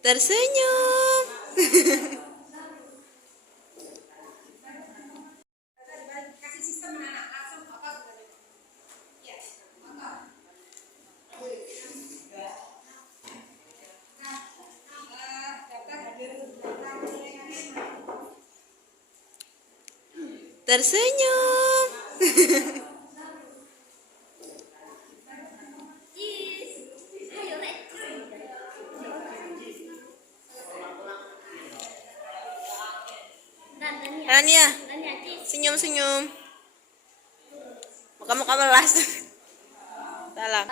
Tersenyum. Tersenyum. Rania, senyum-senyum. Muka-muka melas. Salam.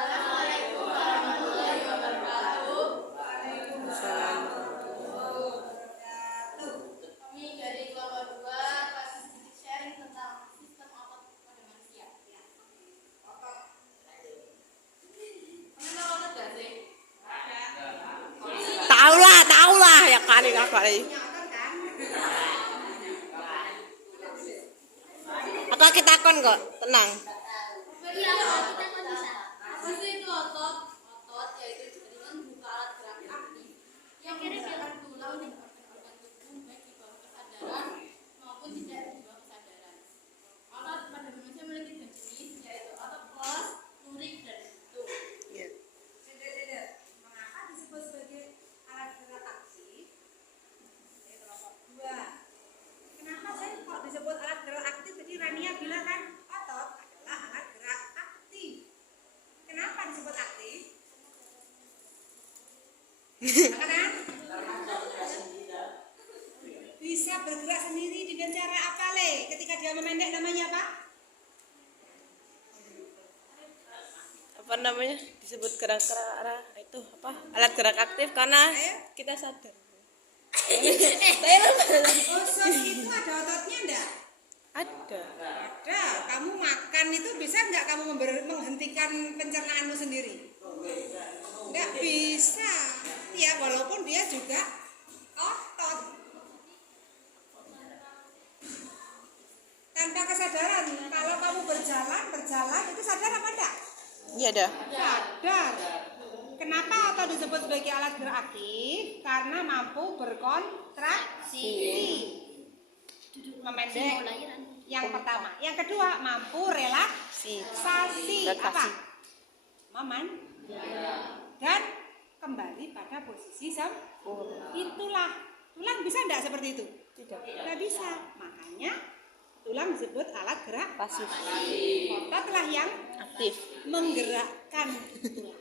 Tahu lah ya kali kali. Atau kita kon kok, tenang. Iya, kita kan bisa. Apa sih itu otot? Otot yaitu jaringan buka alat gerak aktif yang menggerakkan tulang dan organ tubuh baik di bawah kesadaran maupun tidak di bawah kesadaran. Otot pada manusia memiliki dua jenis, yaitu otot polos, lurik, dan bentuk. Mengapa disebut sebagai alat gerak aktif? Yaitu otot dua. Kenapa saya kok disebut alat gerak aktif? Jadi Rania bilang kan otot adalah alat gerak aktif. Kenapa disebut aktif? Karena bisa bergerak sendiri dengan cara apa le? Ketika dia memendek namanya apa? Apa namanya? Disebut gerak-gerak itu apa? Alat gerak aktif karena kita sadar. Usus itu ada ototnya enggak? Ada. Ada. Kamu makan itu bisa enggak kamu menghentikan pencernaanmu sendiri? Enggak bisa. Ya walaupun dia juga otot. Tanpa kesadaran. Kalau kamu berjalan itu sadar apa enggak? Iya dah. Sadar. Kenapa otot disebut sebagai alat gerak aktif? Karena mampu berkontraksi. Memendek. Yang pertama. Yang kedua, mampu relaksasi. Apa? Maman. Dan kembali pada posisi sempurna. Itulah. Tulang bisa enggak seperti itu? Tidak bisa. Makanya tulang disebut alat gerak Pasif. Ototlah yang Aktif. menggerakkan tulang.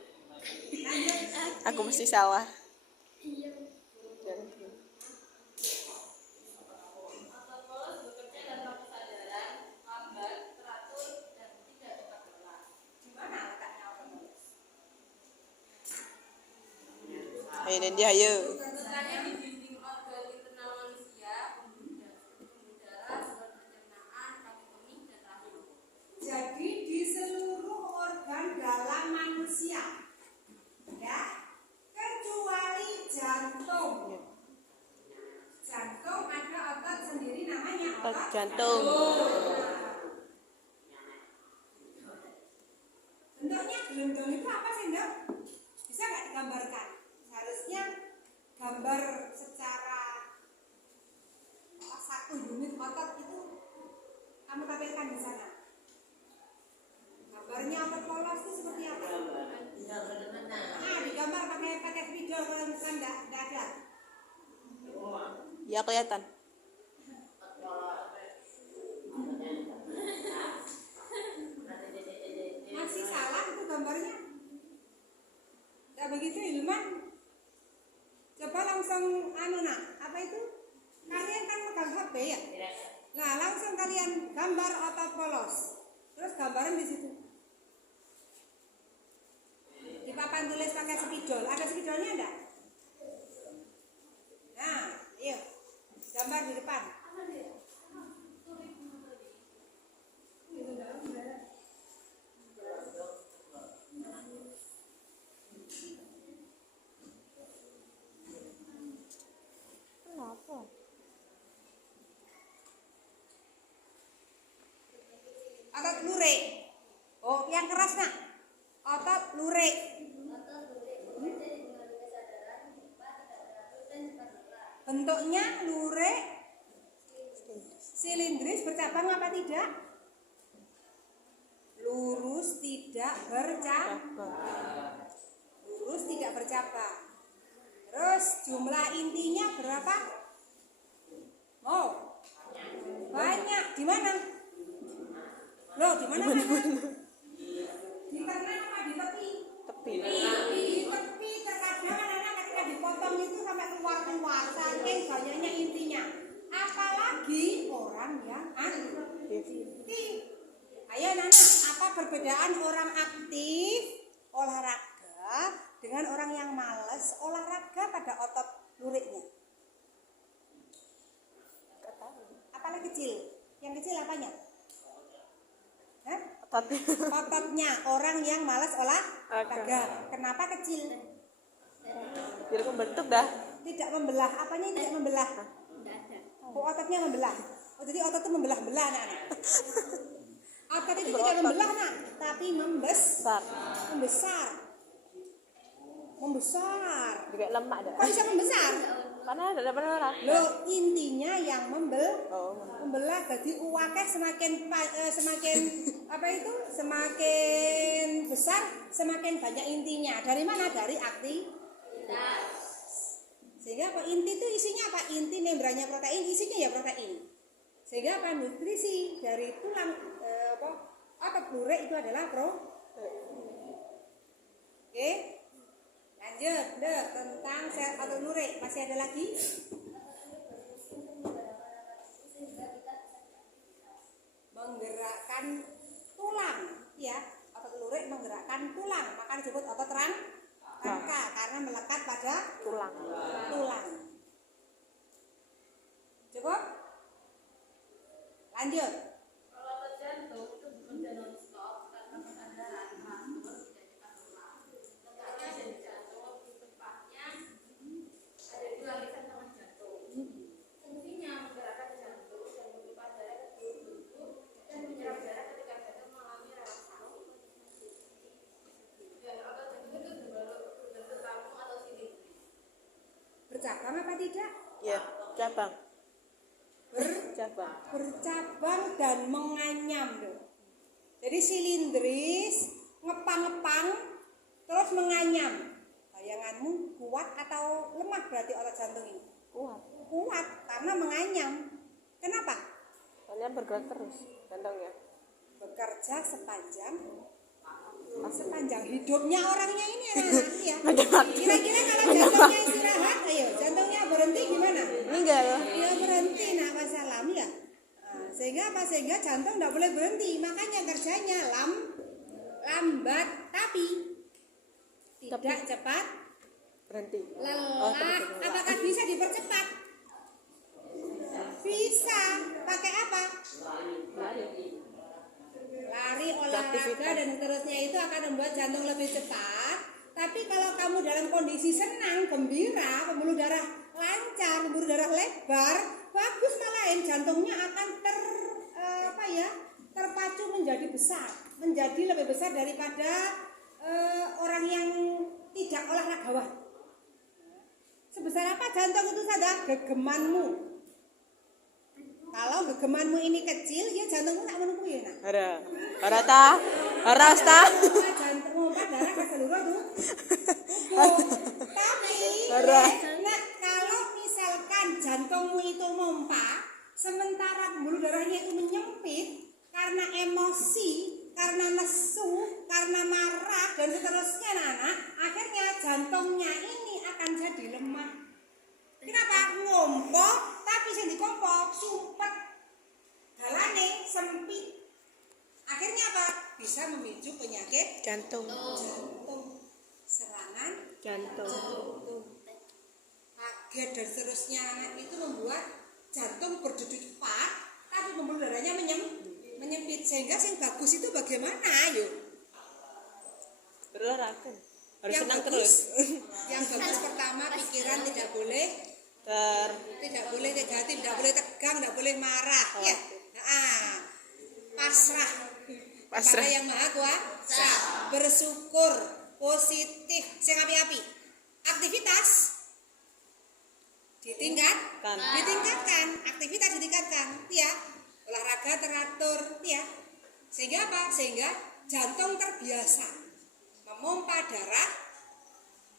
Aku mesti salah. Otot polos bekerja tanpa kesadaran, lambat, teratur, dan tidak cepat lelah. Di mana letaknya otot polos? Ayo dan dia ayo. Letaknya di dinding organ internal manusia, pembuluh darah, saluran pencernaan, kaki kemih, dan rahim. Jadi di seluruh organ dalam manusia, ya, kecuali jantung. Jantung ada otot sendiri namanya Otot otot jantung. Bentuknya gelondong itu apa sih, Ndok? Bisa nggak digambarkan? Seharusnya gambar secara satu unit otot itu kamu tampilkan di sana. Gambarnya otot polos itu seperti apa? Digambar pakai video kalau misalkan nggak ada. Ya kelihatan. Masih salah itu gambarnya. Nggak begitu Ilman. Coba langsung apa itu? Kalian kan megang HP ya? Nah, langsung kalian gambar otot polos. Terus gambaran di situ. Di papan tulis pakai spidol. Ada spidolnya enggak? Nah, yuk. Gambar di depan. Kenapa? Otot lurik. Oh, yang keras nak. Otot lurik. Bentuknya lurik silindris bercabang apa tidak? Lurus tidak bercabang. Lurus tidak bercabang. Terus jumlah intinya berapa? Oh, banyak. Di mana? Loh, di mana? Di tengah apa di tepi? Tepi. Di tepi terkadang anak ketika dipotong itu sampai keluar saking banyaknya intinya. Apalagi orang yang aktif. Ayo Nana, apa perbedaan orang aktif olahraga dengan orang yang malas olahraga pada otot luriknya? Apalagi kecil? Yang kecil apanya? Hah? Ototnya orang yang malas olahraga. Kenapa kecil? Biar membentuk dah. Tidak membelah. Apanya yang tidak membelah? Oh, ototnya membelah. Oh, jadi otot itu membelah-belah anak-anak. Otot itu tidak membelah nak, tapi membesar. Juga lemak dah. Kok bisa membesar? Karena ada benar. Loh, intinya yang membelah jadi uwakeh semakin apa itu? Semakin besar, semakin banyak intinya. Dari mana? Dari aktivitas. Sehingga apa? Inti itu isinya apa? Inti membrannya protein, isinya ya protein. Sehingga apa? Nutrisi dari tulang otot lurik itu adalah Oke. Lanjut, tentang sel otot lurik masih ada lagi? Menggerakkan tulang, ya. Otot lurik menggerakkan tulang, maka disebut otot rangka karena melekat pada Tulang. Cukup? Lanjut. Kalau otot jantung itu bekerja non-stop karena kesadaran atau tidak cepat lelah. Letaknya ada di jantung, lebih tepatnya ada di lapisan tengah jantung. Fungsinya menggerakkan jantung dan melipat darah ke seluruh tubuh dan menyerap darah ketika jantung mengalami relaksasi. Dan otot jantung itu berbentuk lambung atau silindris. Bercabang apa tidak? Ya, cabang. Bercabang Dan menganyam loh. Jadi silindris ngepang-ngepang terus menganyam. Bayanganmu kuat atau lemah berarti otot jantung ini? Kuat karena menganyam. Kenapa? Soalnya bergerak terus jantungnya. Bekerja sepanjang hidupnya orangnya ini ya. Kira-kira kalau jantungnya istirahat, ayo jantungnya berhenti gimana? Meninggal. Ya berhenti nak wassalam ya. Sehingga apa? Sehingga jantung tidak boleh berhenti. Makanya kerjanya lambat tapi tidak cepat Berhenti. lelah. Apakah bisa dipercepat? Bisa. Pakai apa? Lari, olahraga dan seterusnya itu akan membuat jantung lebih cepat. Tapi kalau kamu dalam kondisi senang, gembira, pembuluh darah lancar, pembuluh darah lebar, bagus malahan jantungnya akan terpacu menjadi besar, menjadi lebih besar daripada orang yang tidak olahragawan. Sebesar apa jantung itu saja? Gegemanmu. Kalau gegemanmu ini kecil, ya jantungmu tak menunggu ya nak. Harus ta. Jantungmu darah ke seluruh tubuh. Tapi, nah, kalau misalkan jantungmu itu mompa, sementara pembuluh darahnya itu menyempit karena emosi, karena nesu, karena marah dan seterusnya, anak, akhirnya jantungnya ini akan jadi lemah. Kenapa? Ngompo, tapi yang dikompo sumpet, dalane sempit. Akhirnya apa? Bisa memicu penyakit Jantung. serangan Jantung. kaget dan seterusnya. Itu membuat jantung berdenyut cepat, tapi pembuluh darahnya menyempit. Sehingga yang bagus itu bagaimana? Ayo. Berolahraga. Harus Yang senang bagus, terus. Yang bagus pertama pikiran tidak boleh negatif, tidak boleh tegang, tidak boleh marah. Ya. Pasrah. Kepada yang maha kuasa, bersyukur, positif, sing api-api. Aktivitas ditingkatkan, aktivitas ditingkatkan, ya. Olahraga teratur, ya. Sehingga apa? Sehingga jantung terbiasa memompa darah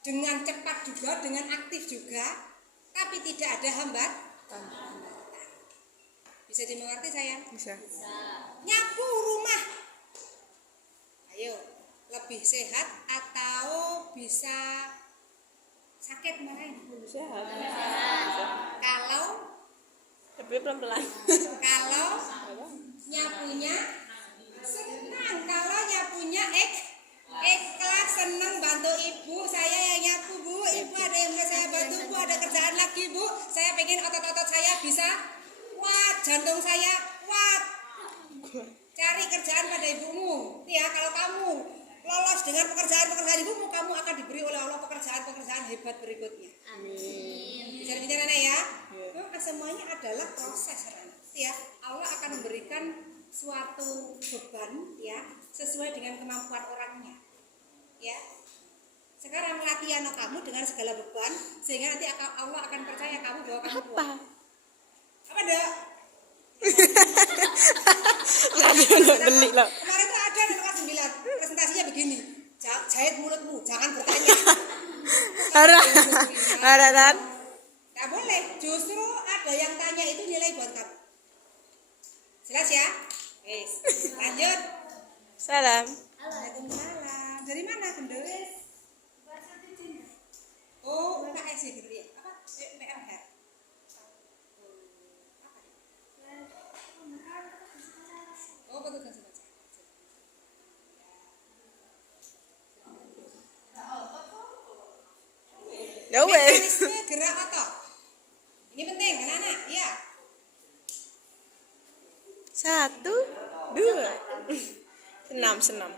dengan cepat juga, dengan aktif juga, tapi tidak ada hambatan. Bisa dimengerti sayang? Bisa. Nyapu rumah. Ayo, lebih sehat atau bisa sakit marahin? Sehat. Kalau Tapi pelan-pelan. kalau nyapunya senang, kalau nyapunya ikhlas, senang bantu ibu, saya yang nyapu bu, ibu ada yang mau saya bantu bu, ada kerjaan lagi bu, saya pengen otot-otot saya bisa kuat, jantung saya kuat, cari kerjaan pada ibumu, ya. Kalau kamu lolos dengan pekerjaan ibumu, kamu akan diberi oleh Allah pekerjaan hebat berikutnya. Amin. Bisa dibicara ya? Maka semuanya adalah proses, ya. Allah akan memberikan suatu beban, ya, sesuai dengan kemampuan orangnya, ya. Sekarang latihan kamu dengan segala beban, sehingga nanti Allah akan percaya kamu bahwa kamu kuat. Apa dok? Beli loh. Kemarin tuh ada di kelas 9, presentasinya begini, jahit mulutmu, jangan bertanya. Ada. Gak boleh, justru ada yang tanya itu nilai buat kamu. Jelas ya? Wes, lanjut. Salam. Waalaikumsalam. Dari mana Gendewes? Oh, UKS gitu ya? Apa? PMH? Oh, petugas baca. Ya wes. Mekanisme gerak otot. Ini penting, anak-anak. Iya. 1, 2. Senam.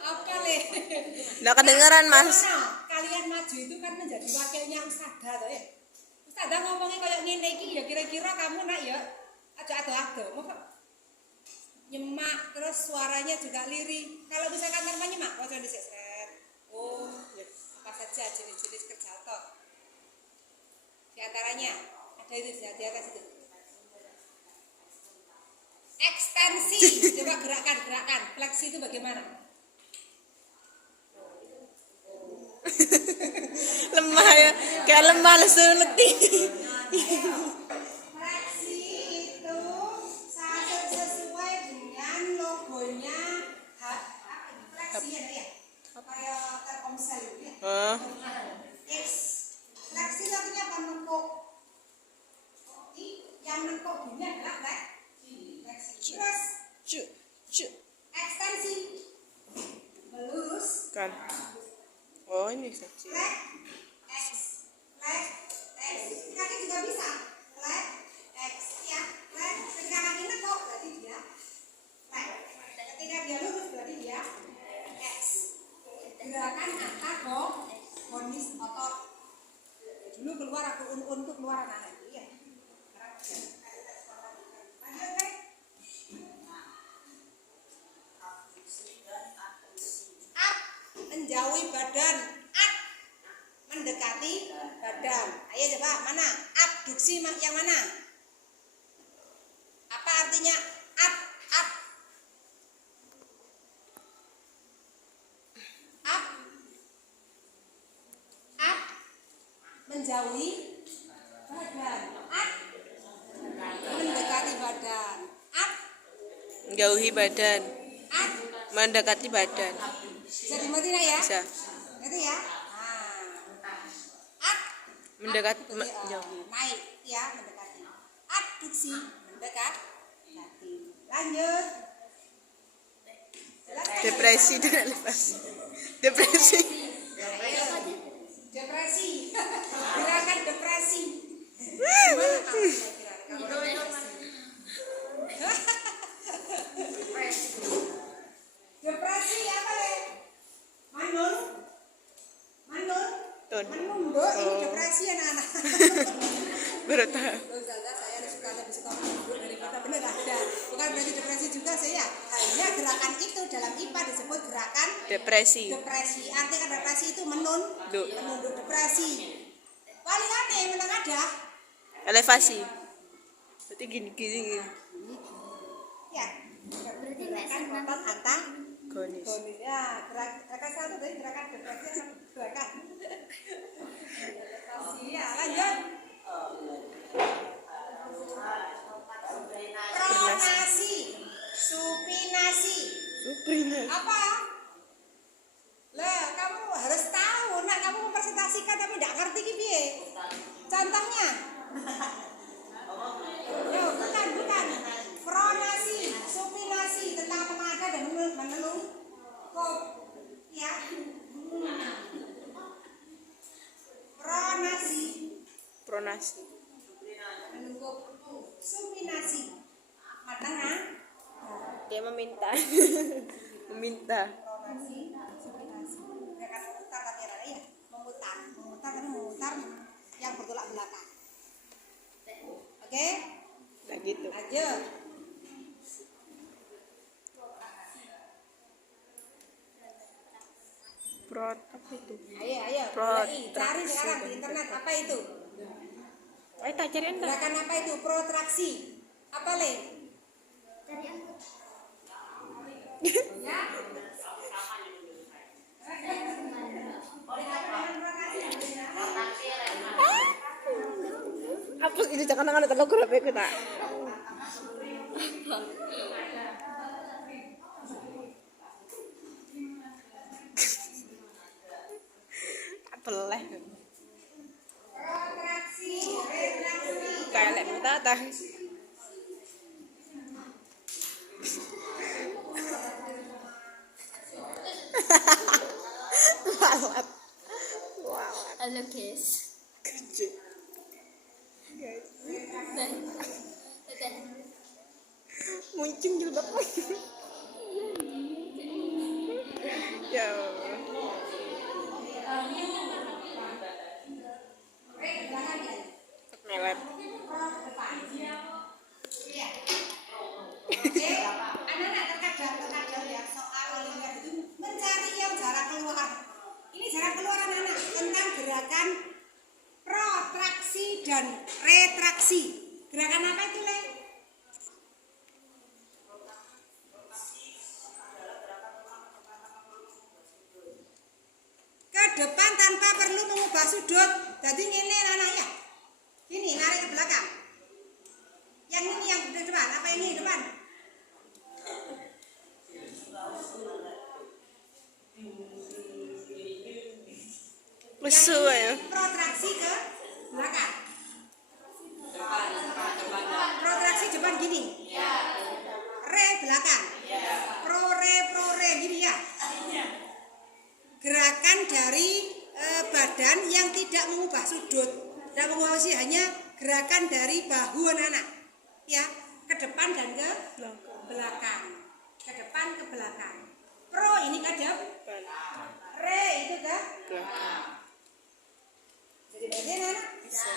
Apa leh? Nggak kedengeran mas. Kalian maju itu kan menjadi wakilnya Ustazah toh ya. Ustazah ngomongnya kayak ngene iki ya kira-kira kamu nak ya ado-ado. Moko nyemak terus suaranya juga lirih. Kalau misalkan tanpa nyemak, waca dhisik set. Oh, ya, apa saja jenis-jenis kerja otot. Di antaranya ada itu di atas itu. Ekstensi, coba gerakan. Fleksi itu bagaimana? Lemah ya, kayak lemah langsung letih. Fleksi itu sesuai dengan logonya fleksi ya. Kayak Telkomsel ya. X. Fleksi itu artinya apa? Nekuk. Yang nekuk gini adalah fleksi. Terus ekstensi melurus. Kan. Oh ini seksi. Kaki juga bisa. Flex, X, ya. Flex. Ketika kaki nekuk berarti dia flex. Ketika dia lurus berarti dia X. Gerakan antagonis otot. Dulu keluar aku untuk keluar anak itu ya. Up, menjauhi badan. Up, mendekati badan. Ayo coba mana? Abduksi yang mana? Apa artinya up? Up, menjauhi badan. Up, mendekati badan. Up, Jauhi badan. up. Mendekati badan. Bisa dimengerti nggak ya? Bisa. Itu ya. Up, Mendekati. jauhi. Naik ya, mendekati. Abduksi, mendekati. Lanjut. Depresi dan elevasi. Depresi. Ayo. Depresi. Gerakan depresi. Gimana kamu kira-kira? Depresi apa ya? Manun. Tun. Menunduk ini depresi anak-anak. Baru tahu. Ustazah, saya lebih suka menunduk daripada benar ada. Bukan berarti depresi juga saya. Hanya gerakan itu dalam IPA disebut gerakan Depresi. depresi. Artinya depresi itu menunduk. menunduk depresi. Waliyane menang ada. Elevasi. Berarti gini. Ya. Berarti nek Gerakan senam otot antagonis. Gonis. Ya, gerakan satu tadi gerakan depresi sama gerakan. Depresi ya, lanjut. Pronasi, supinasi. Suprina. Apa? Lah, kamu harus tahu. Nak kamu mempresentasikan tapi tidak ngerti ki piye? Contohnya? Yo, bukan. Pronasi, supinasi tentang pemada dan menelung. Kok ya? Pronasi. Menunggu supinasi. Matang Dia meminta. Meminta. pronasi, supinasi. Gerakan memutar tapi ada ya. Memutar karena memutar yang bertolak belakang. Oke? Nah gitu. Aja. Apa itu? Ayo. Protraksi. Cari sekarang di internet apa itu? Ayo tak cari anda. Gerakan apa itu? Protraksi. Apa le? dari angkut. Ya. Apa ini jangan ada kalau kurang baik kita. Apa leh? Protraksi, retraksi. Kayak lek minta tah. Walat. Halo guys. Kerja. Muncung jilbab. Ya. Melet. Oke, anak-anak terkadang ya soal olimpiade itu mencari yang jarak keluar. Ini jarak keluar anak-anak tentang gerakan protraksi dan retraksi. Gerakan apa itu, Le? Ke depan tanpa perlu mengubah sudut. Jadi ngene anak ya. Ini narik ke belakang. Yang ini yang di depan, apa ini di depan? Musuh ya. Protraksi ke belakang. Protraksi depan gini. Re belakang. Pro re gini ya. Gerakan dari badan yang tidak mengubah sudut. Dan mengubah sih hanya gerakan dari bahu anak-anak. Ya, ke depan dan ke belakang. Ke depan ke belakang. Pro ini ke depan. Re itu ke Belakang. jadi bagian anak. Bisa.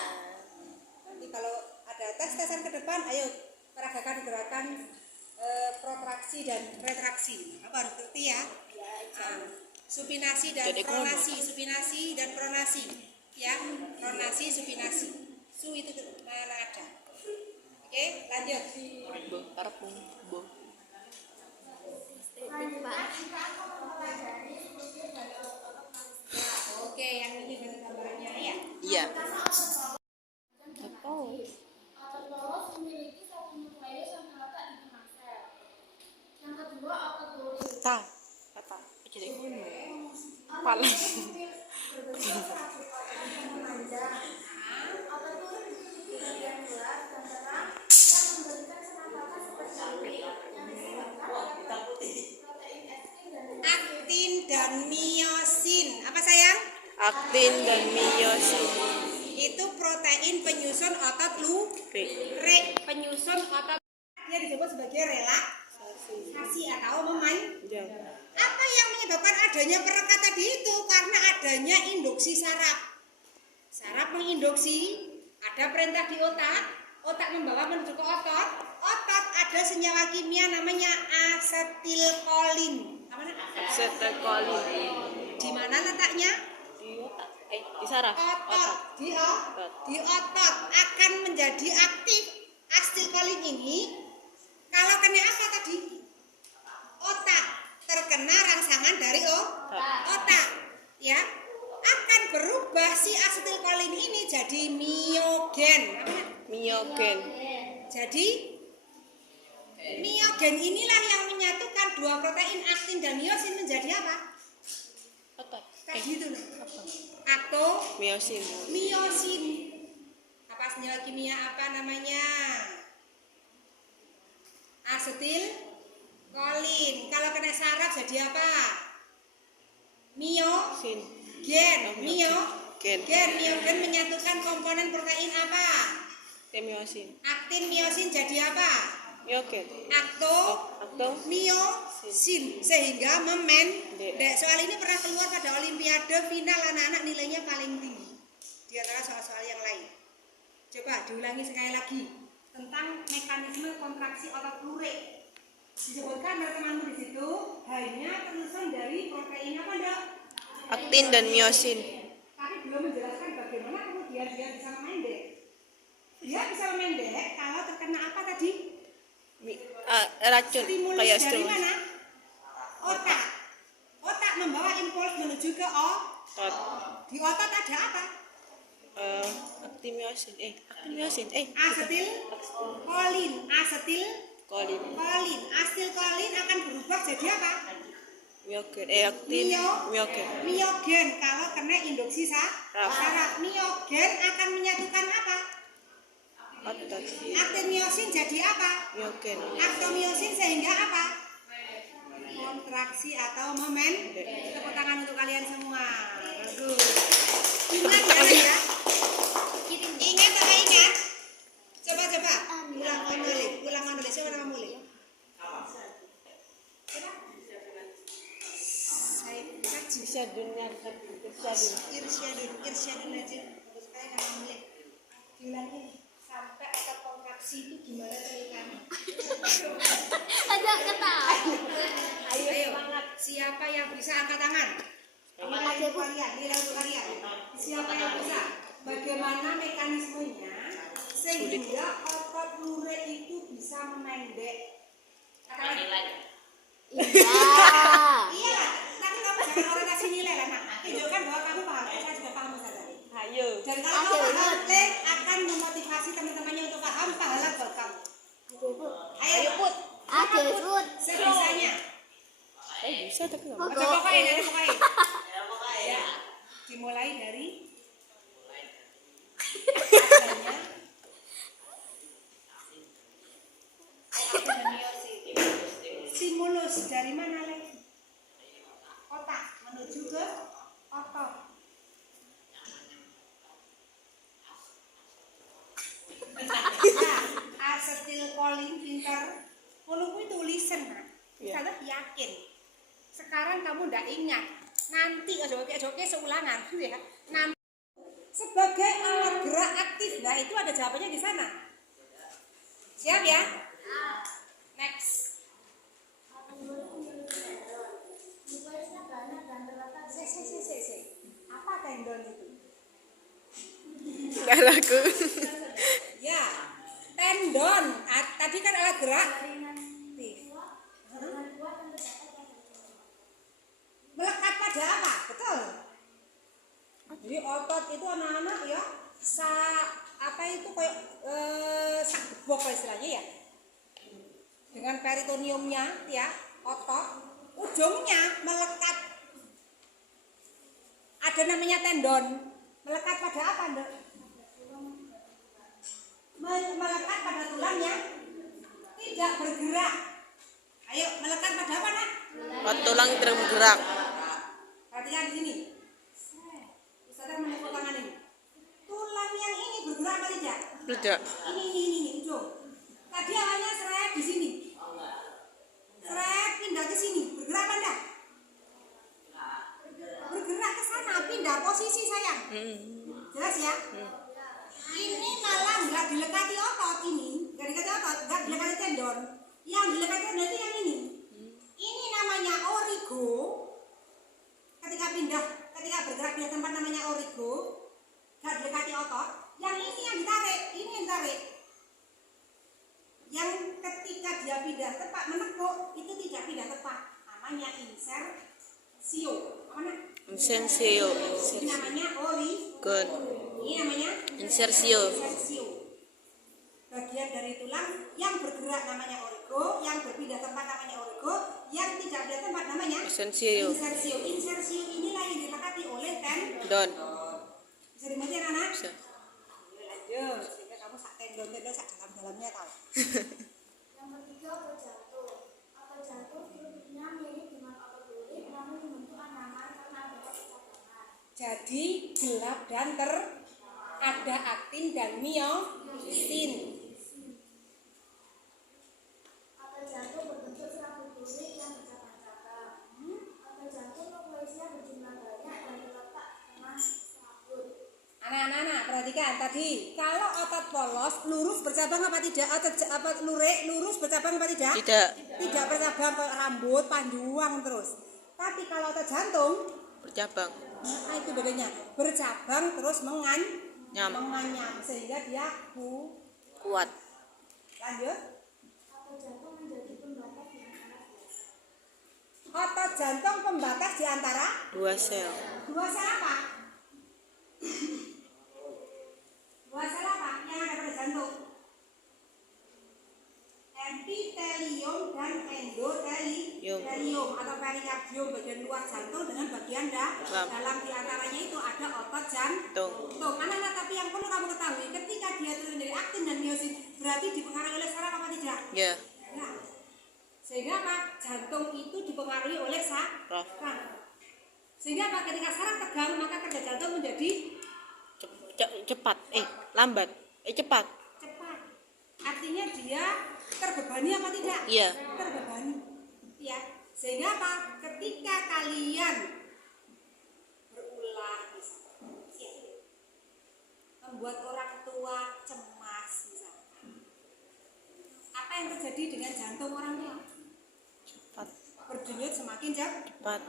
Nanti kalau ada tes-tesan ke depan, ayo peragakan gerakan protraksi dan retraksi. Apa harus ngerti ya? Supinasi dan Jadi pronasi, supinasi dan pronasi. Ya, pronasi, supinasi. Su itu mana ada? Oke, lanjut. Bo, arep bo. Oke, yang ini dengan gambarnya ya. Iya. Otot lolos memiliki satu nukleus yang terletak di tengah sel. Yang kedua, otot boring. Ta. Apa? Jadi paling. Otot boring memiliki bagian bulat dan terang yang memberikan penampakan seperti ini yang disebabkan protein Aktin dan miosin. Apa sayang? Aktin dan miosin. Itu protein penyusun otot penyusun otot. Dia disebut sebagai relaksasi atau Ya. Apa yang menyebabkan adanya perekat tadi itu? Karena adanya induksi saraf. Saraf menginduksi, ada perintah di otak membawa menuju ke otot. Otot ada senyawa kimia namanya asetilkolin. Setekolin. Di mana letaknya? Di Di otak. Di saraf. Otot. Di otot akan menjadi aktif asetilkolin ini kalau kena apa tadi? Otak. Terkena rangsangan dari otak. Ya. Akan berubah si asetilkolin ini jadi miogen. Miogen. Jadi miogen inilah yang menyatukan dua protein aktin dan miosin menjadi apa? Otot. Tadi itu Miosin. miosin. Apa senyawa kimia apa namanya? Asetilkolin. Kalau kena saraf jadi apa? Sin. Miogen menyatukan komponen protein apa? Miosin. Aktin miosin jadi apa? Miogen. Miosin sehingga memendek. Soal ini pernah keluar pada olimpiade final, anak-anak nilainya paling tinggi di antara soal-soal yang lain. Coba diulangi sekali lagi tentang mekanisme kontraksi otot lurik. Disebutkan teman-teman di situ hanya tersusun dari protein apa enggak? Aktin dan miosin. Tapi belum menjelaskan bagaimana kemudian dia bisa memendek. Dia bisa memendek kalau terkena apa tadi? Racun Stimulus kayak dari stimulus. mana? Otak. Otak membawa impuls menuju ke Otot. Di otot ada apa? Aktin miosin. Asetilkolin. Asetilkolin akan berubah jadi apa? Miogen. Aktin. Miogen. Miogen kalau kena induksi saraf. Miogen akan menyatukan apa? Otot. Aktin miosin jadi apa? Miogen. Aktomiosin sehingga apa? Kontraksi atau momen. Tepuk tangan untuk kalian semua. Bagus. Ingat ya? Ingat apa ingat? Coba. Ulang menulis. Coba nama mulai. Saya kaji. Irsyadun aja. Terus kalian nama mulai. Diulangi sampai otot kontraksi itu gimana ceritanya? Ada ketawa. Ayo semangat. Siapa yang bisa angkat tangan? Nilai untuk kalian. Siapa yang bisa? Bagaimana mekanismenya sehingga otot lurik itu bisa memendek? Katakan. Iya, tapi kamu jangan orientasi nilai lah, Nak. Tunjukkan bahwa kamu paham. Saya juga paham saja. Ayo. Dan kalau kamu paham, Lek akan memotivasi teman-temannya untuk paham pahala buat kamu. Ayo, Put. Sebisanya. Bisa tapi nggak. Oke, pokoknya. Ya. Dimulai dari adanya stimulus dari mana lagi? Otak menuju ke otot. Asetilkolin pintar. Kalau itu tulisan, Nak. Kita yakin. Sekarang kamu ndak ingat. Nanti oke seulangan, ya. Nanti sebagai alat gerak aktif, nah itu ada jawabannya di sana. Siap ya? Next. Apa tendon itu? Nggak laku. Ya, tendon. Tadi kan alat gerak. Melekat pada apa? Betul. Jadi otot itu anak-anak ya, apa itu kayak sak gebok istilahnya ya. Dengan peritoneumnya ya, otot ujungnya melekat. Ada namanya tendon. Melekat pada apa, Nduk? Melekat pada tulangnya tidak bergerak. Ayo, melekat pada apa, Nak? Tulang bergerak. Perhatikan di sini. Ustazah menepuk tangan ini. Tulang yang ini bergerak apa tidak? Tidak. Ini ujung. Tadi awalnya seret di sini. Seret pindah ke sini. Bergerak apa enggak? Bergerak ke sana, pindah posisi sayang. Jelas ya? Ini malah nggak dilekati otot ini, nggak dilekati tendon. Yang dilekati tendon itu yang ini. Ini namanya origo. Ketika bergerak di tempat origo, gak dekati otot, yang ini yang ditarik, ini yang ditarik. Yang ketika dia pindah tepat menekuk itu tidak pindah tepat, namanya insersio. Mana? Insensio. Ini namanya Good. ini namanya Insersio. Bagian dari tulang yang bergerak namanya origo, yang berpindah tempat namanya origo, yang tidak pindah tempat namanya Insensio. Insersio inilah yang dilekati oleh Don. Bisa dimengerti anak? Bisa. Lanjut, sehingga kamu sak tendon-tendon sak dalam-dalamnya tahu. Yang ketiga otot jantung. Otot jantung strukturnya mirip dengan otot duri, namun membentuk anamar karena ada kecabangan. Jadi gelap dan ada aktin dan miosin. Otot jantung berbentuk serabut duri yang bercabang-cabang. Otot jantung nukleusnya berjumlah banyak dan terletak di tengah serabut. Anak-anak perhatikan tadi, kalau otot polos lurus bercabang apa tidak? Otot lurik lurus bercabang apa tidak? Tidak. Tidak bercabang, kayak rambut panjang terus. Tapi kalau otot jantung, Bercabang. nah itu bedanya. Bercabang terus Nyam. menganyam sehingga dia Kuat. lanjut. Otot jantung menjadi pembatas di antara biasa. Otot jantung pembatas di antara Dua sel. dua sel apa? Dua sel apa yang ada pada jantung? Epitelium dan endotelium atau perikardium, bagian luar jantung dengan bagian dalam. Di antaranya itu ada otot jantung. Anak-anak, tapi yang perlu kamu ketahui, ketika dia turun dari aktin dan miosin berarti dipengaruhi oleh saraf apa tidak? Ya. Ya. Sehingga apa? Jantung itu dipengaruhi oleh saraf. Sehingga apa? Ketika saraf tegang maka kerja jantung menjadi Cepat. Lambat. Cepat. cepat. Artinya dia terbebani apa tidak? Iya. Terbebani. Ya. Sehingga apa? Ketika kalian berulah misalnya, ya, membuat orang tua cemas misalnya, apa yang terjadi dengan jantung orang tua? Cepat. Berdenyut semakin Cepat.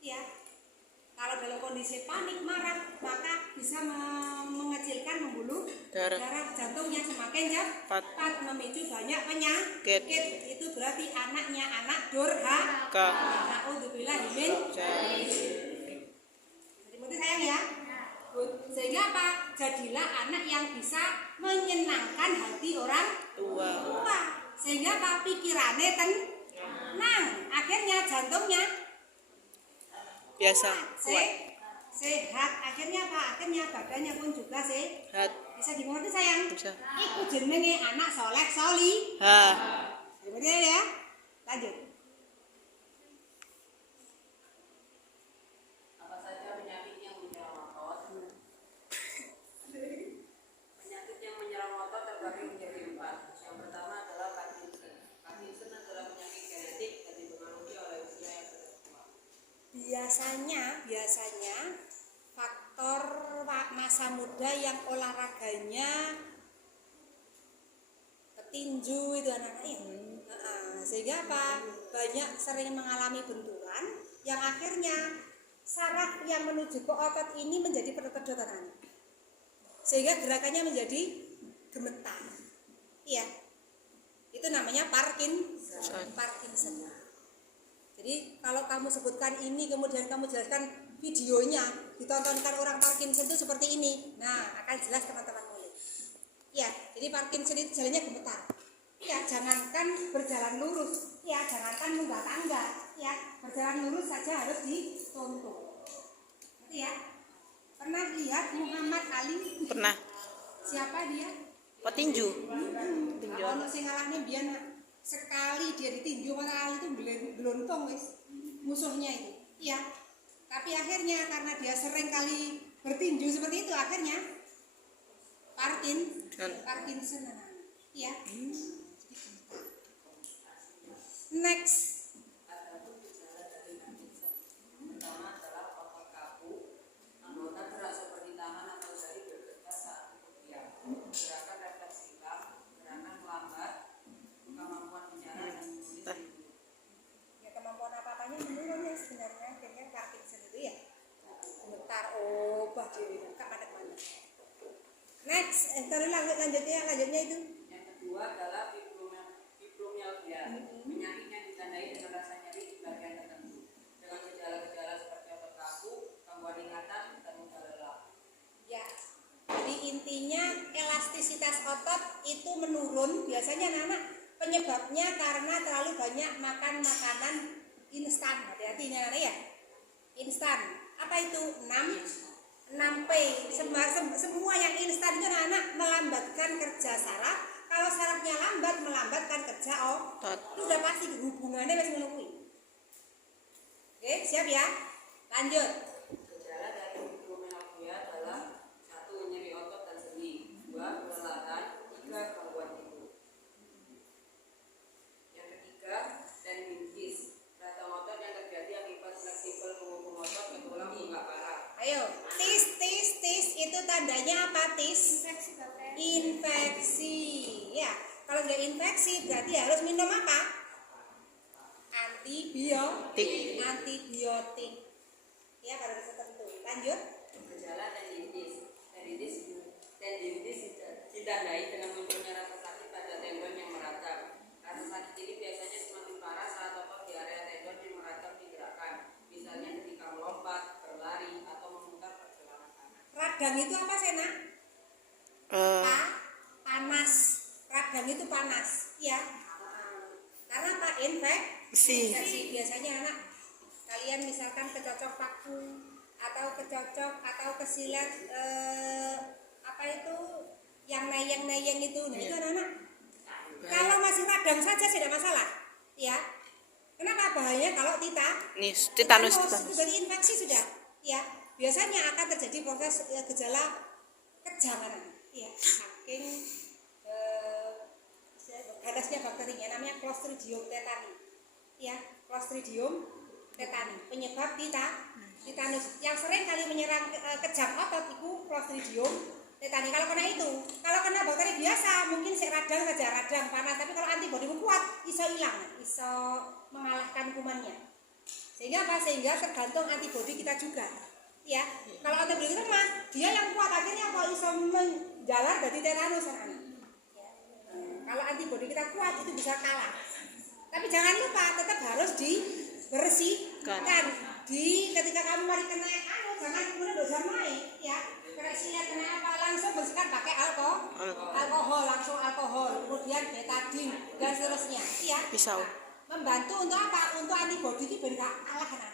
ya. Kalau dalam kondisi panik marah maka bisa mengecilkan membuluh darah jantungnya semakin cepat, memicu banyak penyakit. Itu berarti anaknya anak durhaka. Naudzubillah min dzalik. Jadi sayang ya. Sehingga apa? Jadilah anak yang bisa menyenangkan hati orang tua. Sehingga apa? Pikirannya tenang. Akhirnya jantungnya Biasa. Kuat. Sehat. Akhirnya apa? Akhirnya badannya pun juga sehat. Bisa dimengerti sayang? Bisa. Iku jenenge anak soleh soli. Betul ya? Lanjut. Apa saja penyakit yang menyerang otot? Penyakit yang menyerang otot terbagi menjadi 4. Yang pertama adalah Parkinson. Parkinson adalah penyakit genetik dan dipengaruhi oleh usia yang sudah tua. Biasanya faktor masa muda yang olahraganya petinju itu anak-anaknya. Sehingga apa? Banyak sering mengalami benturan yang akhirnya saraf yang menuju ke otot ini menjadi pedot-pedotan. Sehingga gerakannya menjadi gemetar. Iya. Itu namanya Parkinson. Jadi kalau kamu sebutkan ini kemudian kamu jelaskan videonya, ditontonkan orang Parkinson itu seperti ini. Nah, akan jelas teman-teman mulai. Ya, jadi Parkinson itu jalannya gemetar. Ya, jangankan berjalan lurus. Ya, jangankan munggah tangga. Ya, berjalan lurus saja harus dituntun. Ngerti ya? Pernah lihat Muhammad Ali? Pernah. Siapa dia? Petinju. Ono sing ngalahne biyen sekali dia ditinju maka Ali itu gelontung wis musuhnya itu. Iya. Tapi akhirnya karena dia sering kali bertinju seperti itu akhirnya Parkinson. Iya. Next. Adapun gejala dari Parkinson, pertama adalah otot kaku, anggota gerak seperti tangan atau jari bergetar saat bepergian, gerakan refleks hilang, gerakan melambat, kemampuan bicara dan menulis tidur. Ya, kemampuan apa-apanya menurun ya sebenarnya akhirnya Parkinson itu ya gemetar. Oh, obah dhewe gak mandek-mandek. Next, terus lanjutnya itu. Yang kedua adalah fibromyalgia, penyakit yang ditandai dengan rasa nyeri di bagian tertentu dengan gejala-gejala seperti otot kaku, gangguan ingatan, dan mudah lelah. Ya. Jadi intinya elastisitas otot itu menurun biasanya anak-anak, penyebabnya karena terlalu banyak makan makanan instan. Hati-hati anak-anak ya. Instan. Apa itu? 6P. Semua yang instan itu anak-anak melambatkan kerja saraf. Kalau sarafnya lambat, melambatkan kerja otot. Itu sudah pasti hubungannya masih menunggu. Oke, siap ya? Lanjut. Gejala dari fibromyalgia adalah 1. Nyeri otot dan sendi, 2. Kelelahan, 3. Gangguan tidur. Yang ketiga, tendinitis, radang otot yang terjadi akibat fleksibel penghubung otot ke tulang hingga parah. Ayo, tis itu tandanya apa tis? Infeksi. Ya, kalau nggak infeksi berarti harus minum apa? Antibiotik. Ya, pada tertentu. Lanjut. Gejala tendinitis ditandai dengan munculnya rasa sakit pada tendon yang merata. Rasa sakit ini biasanya semakin parah saat otot di area tendon yang merata digerakkan, misalnya ketika melompat, berlari, atau memutar pergelangan tangan. Radang itu apa, Sena? Panas. Radang itu panas, ya. Karena apa? Infeksi. Biasanya anak kalian misalkan kecocok paku atau kesilet apa itu yang neyeng itu. Nah, itu anak-anak. Kalau masih radang saja tidak masalah, ya. Kenapa bahayanya kalau titanus sudah infeksi sudah, ya. Biasanya akan terjadi proses gejala kejang, ya. Saking ganasnya bakterinya namanya Clostridium tetani. Ya, Clostridium tetani penyebab titanus yang sering kali menyerang kejang otot itu Clostridium tetani. Kalau kena bakteri biasa mungkin radang panas, tapi kalau antibodi kuat iso hilang, iso mengalahkan kumannya. Sehingga tergantung antibodi kita juga. Ya, kalau antibodi kita lemah, dia yang kuat akhirnya kok iso menjalar dari tetanus. Kalau antibodi kita kuat itu bisa kalah. Tapi jangan lupa tetap harus dibersihkan. Ketika kamu mari kena jangan kemudian dosa main, ya. Kena silet kena apa langsung bersihkan pakai alkohol, kemudian betadine dan seterusnya, ya. Pisau. Membantu untuk apa? Untuk antibodi itu benar kalah anak.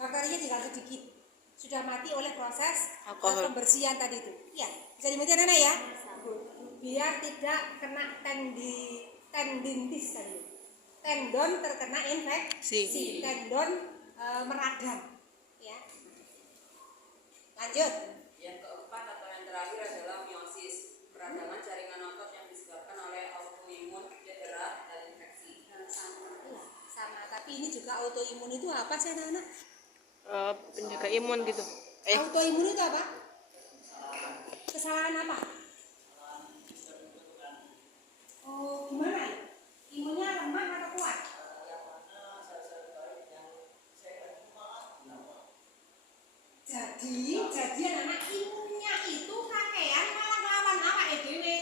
Bakterinya tinggal sedikit. Sudah mati oleh proses pembersihan tadi itu. Ya, bisa dimengerti anak ya? Biar tidak kena tendinitis tadi. Tendon terkena infeksi, tendon meradang, ya. Lanjut. Yang keempat atau yang terakhir adalah miosis, peradangan jaringan otot yang disebabkan oleh autoimun, cedera, dan infeksi. Sama, tapi ini juga autoimun itu apa sih anak-anak? Penjaga imun gitu. Autoimun itu apa? Kesalahan apa? Oh, gimana? Imunnya lemah atau kuat? Jadi anak imunnya itu kakean malah lawan awake dhewe.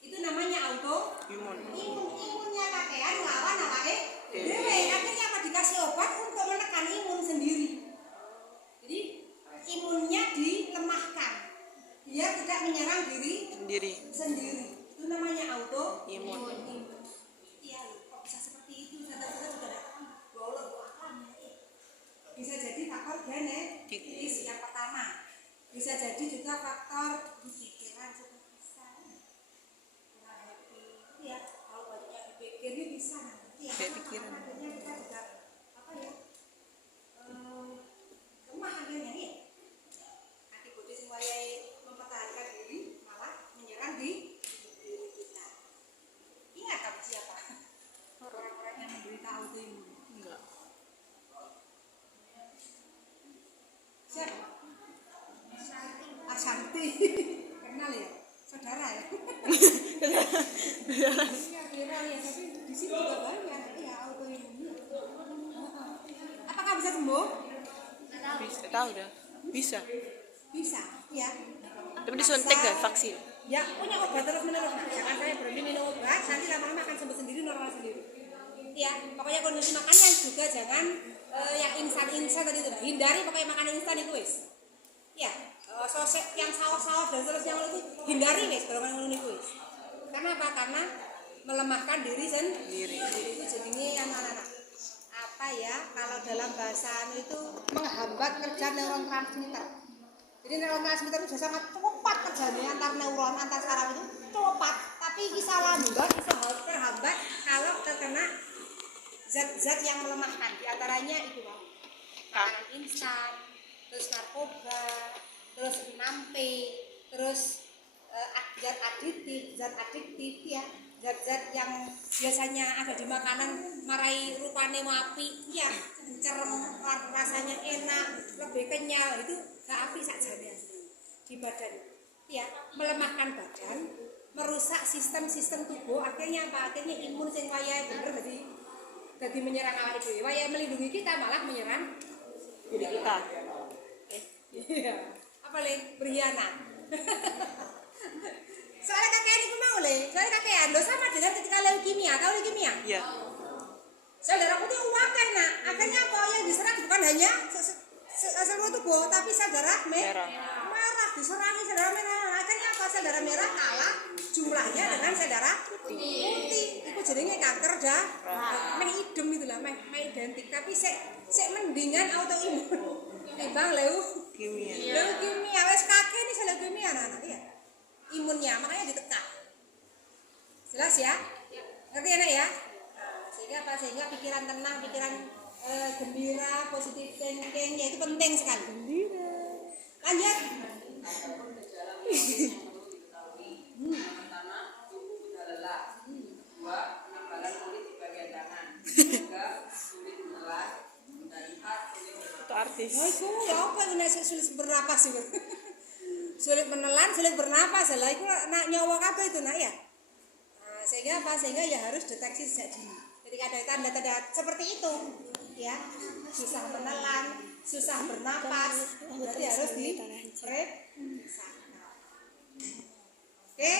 Itu namanya autoimun. Imunnya kakean lawan awake dhewe. Akhirnya apa dikasih obat untuk menekan imun sendiri. Jadi imunnya dilemahkan. Dia tidak menyerang diri sendiri. Itu namanya autoimun. Iya, kok bisa seperti itu? Saya sudah bisa jadi faktor genetis yang pertama. Bisa jadi juga faktor pikiran seperti bisa. Ya, kalau banyak dipikir bisa. Ya, pikiran. Akhirnya kita juga lemah akhirnya ya. Antibodi semuanya mempertahankan diri malah menyerang diri kita. Ingat kamu siapa? Orang-orang yang menderita autoimun. Enggak. Siapa? Ashanti. Kenal ya? Saudara ya? Iya, viral ya, tapi di sini juga banyak ya autoimun. Apakah bisa sembuh? Bisa tahu dah. Bisa. bisa, ya. Tapi disuntik dan vaksin. Ya, punya obat terus menerus. Nah, jangan sampai berhenti minum obat, nanti lama-lama akan sembuh sendiri, normal sendiri. Ya, pokoknya kondisi makannya juga jangan yang instan tadi itu. Hindari pokoknya makanan instan itu wis. Ya, sosek yang saus-saus dan seterusnya itu hindari wis golongan ngono niku wis. Karena apa? Karena melemahkan diri sendiri. Itu jadinya anak-anak. Apa ya? Kalau dalam bahasa itu menghambat kerja neurotransmitter. Jadi neurotransmitter itu sudah sangat cepat kerjanya antar neuron, antar saraf itu cepat. Tapi bisa lambat, bisa terhambat kalau terkena zat-zat yang melemahkan. Di antaranya itu makanan instan, terus narkoba, terus nampe, terus zat adiktif ya, zat-zat yang biasanya ada di makanan marai rupane wapi, ya, cerem, rasanya enak, lebih kenyal, itu gak api sakjane di badan, ya, melemahkan badan, merusak sistem tubuh, akhirnya apa? Akhirnya imun sing wayahe bener jadi menyerang awak dhewe, wayahe melindungi kita malah menyerang diri kita. Iya. Apa le? Berkhianat. Soalnya kakean itu mau le, soalnya kakean lo sama dengan ketika leukemia, tahu leukemia? Iya. Sel darah putih uangkan nak, akhirnya apa yang diserang bukan hanya seluruh tubuh, tapi sel darah merah diserangi sel darah merah, akhirnya apa? Sel darah merah kalah jumlahnya dengan sel darah putih. Itu jadinya kanker dah, meh idem itulah, meh identik, tapi sek mendingan autoimun timbang leukemia wes kakek ini sel leukemia anak-anak ya. Imunnya makanya ditekan. Jelas ya? Ngerti anak ya? Nah, sehingga pikiran tenang, pikiran gembira, positive thinking, ya itu penting sekali. Gembira. Lanjut. Pertama, tubuh mudah lelah. Dua, penebalan kulit di bagian tangan. Tiga, sulit menelan. Dan empat, sulit Itu artis. Oh itu ya apa itu sulit bernapas juga. Sulit menelan, sulit bernapas, lah itu nak nyawa apa itu nak ya. Nah, sehingga apa? Sehingga ya harus deteksi sejak dini. Ketika ada tanda-tanda seperti itu, ya susah menelan, susah bernapas, berarti harus diperiksa. Oke,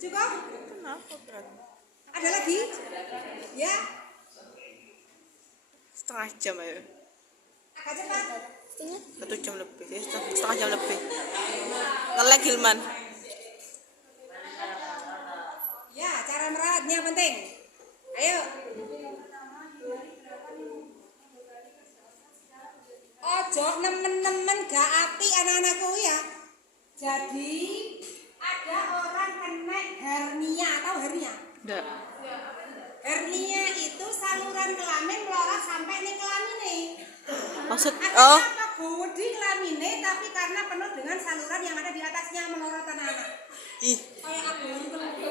cukup? Kenapa berat? Ada lagi? Ya, Setengah jam ayo. agak cepat. 1 jam lebih. Ya, setengah jam lebih. Ngelek Hilman. Ya, cara merawatnya penting. Ayo. Ojo nemen-nemen gak api anak-anakku ya. Jadi ada orang kena hernia, tahu hernia? Enggak. Hernia itu saluran kelamin melorot sampai nih kelamine. Maksud Akhirnya apa? Budi kelamine tapi karena penuh dengan saluran yang ada di atasnya melorot anak-anak. ih, Kayak aku kenapa?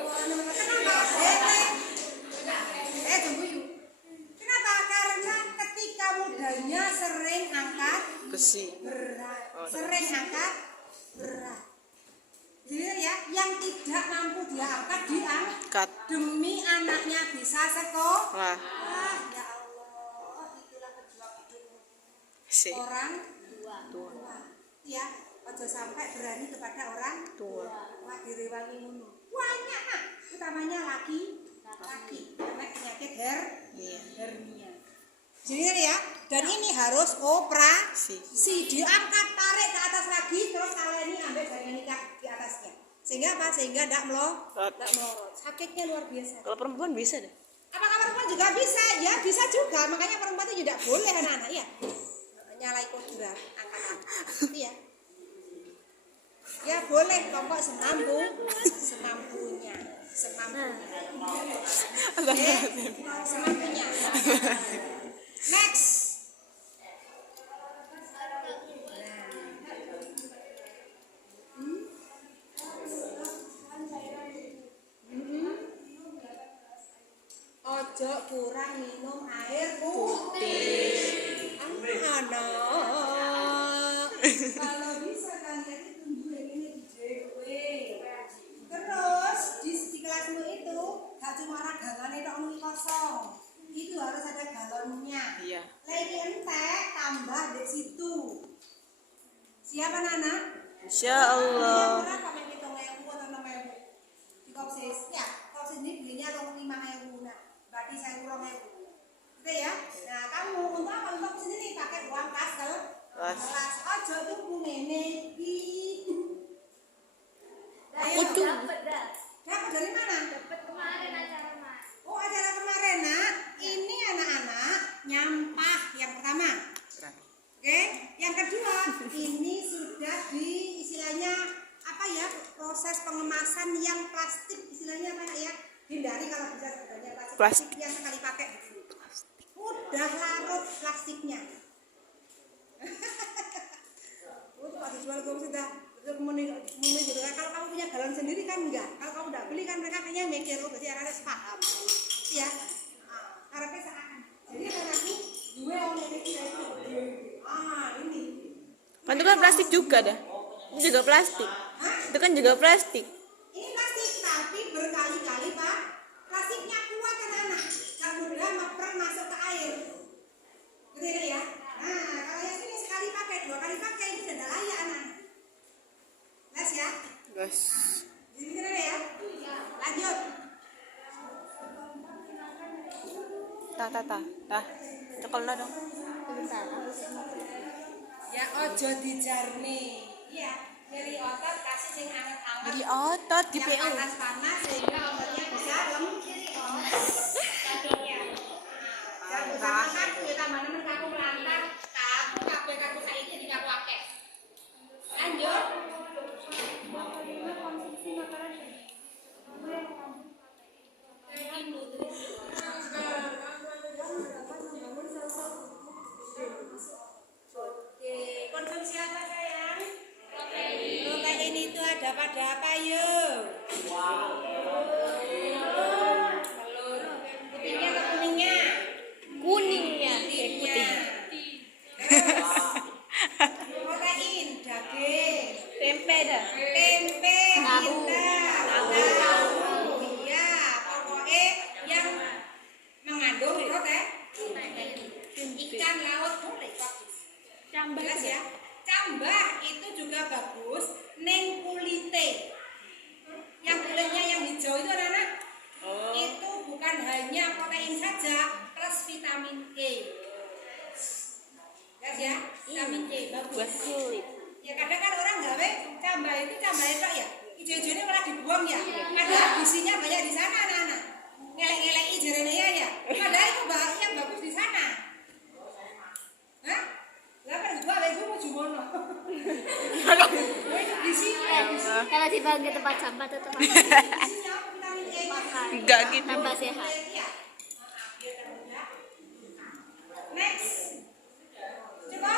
Tunggu yuk. Kenapa? Karena ketika mudanya sering angkat besi. berat, sering angkat berat. Jadi ya, yang tidak mampu dia angkat diangkat demi anaknya bisa sekolah. Wah, Ya Allah, itulah pejuang hidup sih. orang Tua. ya, ojo sampai berani kepada orang Tua. wah direwangi ngono. Banyak nak, utamanya laki karena penyakit Iya. hernia. Jadi ya, dan ini harus operasi, diangkat, tarik ke atas lagi, terus kalau ini ambil jaringan nikah di atasnya. Sehingga apa? Sehingga tidak melorot. Sakitnya luar biasa. Kalau perempuan bisa deh. Apakah perempuan juga bisa? Ya bisa juga. Makanya perempuan itu tidak boleh anak-anak ya. Nyalai kodrat, angkatan. Iya. Ya boleh, pokok semampunya. Oke, semampunya. Next. Ojo kurang minum air putih. Anak. Kalau bisa kalian itu tunggu yang ini di dewe. Terus di kelasmu itu gak cuma ragangan itu omong kosong. Itu harus ada galonnya. Iya. Lagi entek tambah di situ. Siapa Nana? Insya Allah. Komen 7.000 atau 6.000 di Kopsis. Ya, Kopsis ini belinya 5.000. Nah, berarti saya kurang 2.000. Gitu ya. Nah, kamu untuk apa? Untuk sendiri pakai uang kas kelas. Ojo tuku ngene iki. Aku tuh dapat dah. Dapat dari mana? Dapat kemarin acara Mas. Oh, acara kemarin, Nak. Ini anak-anak nyampah yang pertama. Oke, yang kedua, ini sudah di istilahnya apa ya? Proses pengemasan yang plastik, istilahnya apa ya? Hindari kalau bisa sebenarnya plastik yang sekali pakai. Udah larut plastiknya. Untuk dijual kamu sudah gitu kan. Kalau kamu punya galon sendiri kan enggak. Kalau kamu udah beli kan mereka kayaknya mikir, oh berarti anak paham. Ya. Karena seakan. Jadi anakku dua orang ini itu. Ini. Itu kan plastik juga dah. Itu juga plastik. Itu kan juga plastik. Ini plastik tapi berkali-kali Pak. Plastiknya kuat kan anak. Gak mudah mepren masuk ke air. Gitu ya. Nah, kalau yang ini sekali pakai, 2 kali pakai itu sudah layak anak. Les ya. Guys. Jadi gitu ya. Lanjut. Tah. Cekelna dong. Ya ojo dijarne. Iya, nyeri otot kasih sing anget-anget. Jadi otot di Yang PU. panas-panas sehingga ototnya bisa kakinya. Jangan usah makan, ya tambah-tambah kaku melantar, kaku kabeh kaku saiki di kaku akeh. Lanjut. Oke, konsumsi apa sayang? Protein itu ada pada apa yuk? Telur. Putihnya atau kuningnya? Kuningnya. Putihnya. Protein, daging, Tempe dah. tempe, Tahu. tahu. Iya, pokoknya yang mengandung protein. Ikan laut boleh bagus. Jelas ya. Cambah itu juga bagus. Neng kulite. Yang kulitnya yang hijau itu anak-anak. Itu bukan hanya protein saja, plus vitamin E. Jelas ya. Vitamin E bagus. Buat kulit. Ya kadang kan orang gawe cambah itu ya. Ijo-ijonya malah dibuang ya. Padahal gizinya banyak di sana anak-anak. Ngelek-ngeleki jarene ya. Padahal itu yang bagus di sana. Hah? Lah kan gua lagi mau jumono. Di sini. Kalau dibagi ke tempat sampah tetap Gizinya vitamin E. Enggak gitu. tambah sehat. Next. Coba